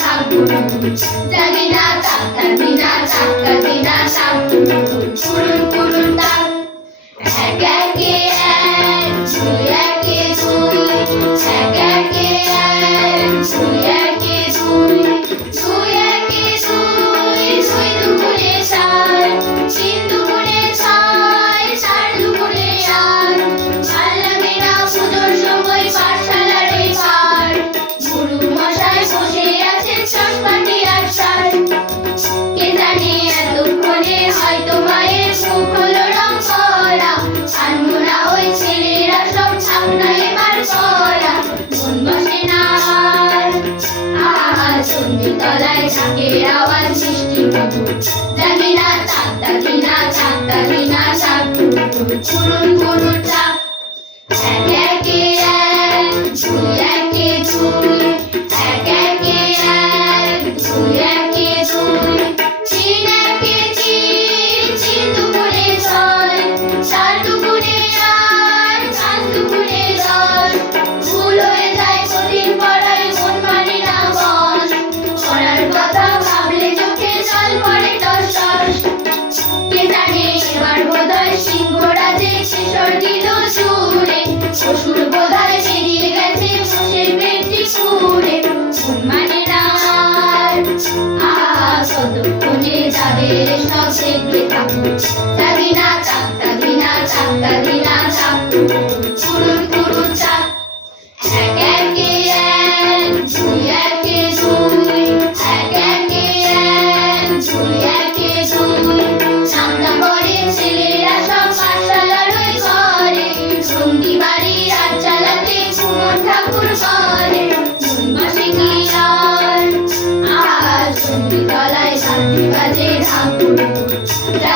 ঝাঁক গুড়ুগুড় জাগি না চাক্কা দিনা চাক্কা দিনা শাক গুড়ুগুড় কুড়ুন কুড়ুন ডাক এক একে এক দুই একে দুই এক একে এক দুই একে দুই দুই একে দুই দুই দুগুণে চার তিন দুগুণে ছয় চার দুগুণে আট ভাল লাগে না পুজোর সময় পাঠশালার ওই পার গুরু মশাই বসে আছেন চশমাটি আর সার কে জানে এতক্ষণে হয়তো মায়ের মুখ হলো রং করা আনমোনা ওই ছেলেরা সব ছাপনা এবার করা মন বসে না আর আহা চণ্ডীতলায় ঢাকের আওয়াজ মিষ্টি মধুর জানি না চাকতা দিনা চাকতা দিনা চাক কুড়ুন কুড়ুন চাক এক একে এক দুই একে দুই এক একে এক দুই একে দুই তিন একে তিন তিন দুগুণে ছয় চার দুগুণে আট পাঁচ দুগুণে দশ ভুল হয়ে যায় কঠিন পড়ায় মন মানে না বস পড়ার কথা ভাবলে চোখে জল পড়ে টস টস কে জানে এবার বোধহয় সিংহরাজে কিশোর দিল সুরে শ্বশুর বোধহয় বেরিয়ে গেছে মোষের পেটটি পুড়ে মন মানে না আর আহা কতক্ষণে যাদের সব দেখবে ঠাকুর জাগি না চাক্কা দিনা চাক্কা দিনা চাক কুড়ুন কুড়ুন চাক এক একে এক দুই একে দুই এক একে এক দুই একে দুই সামনা পড়ে ছেলেরা সব পাঠশালার ওই ঘরে সঙ্গী বাড়ি আর চালাতে কুমোর ঠাকুর করে মন বসে কি আর আজ চণ্ডীতলায় শান্তি বাজে ঢাক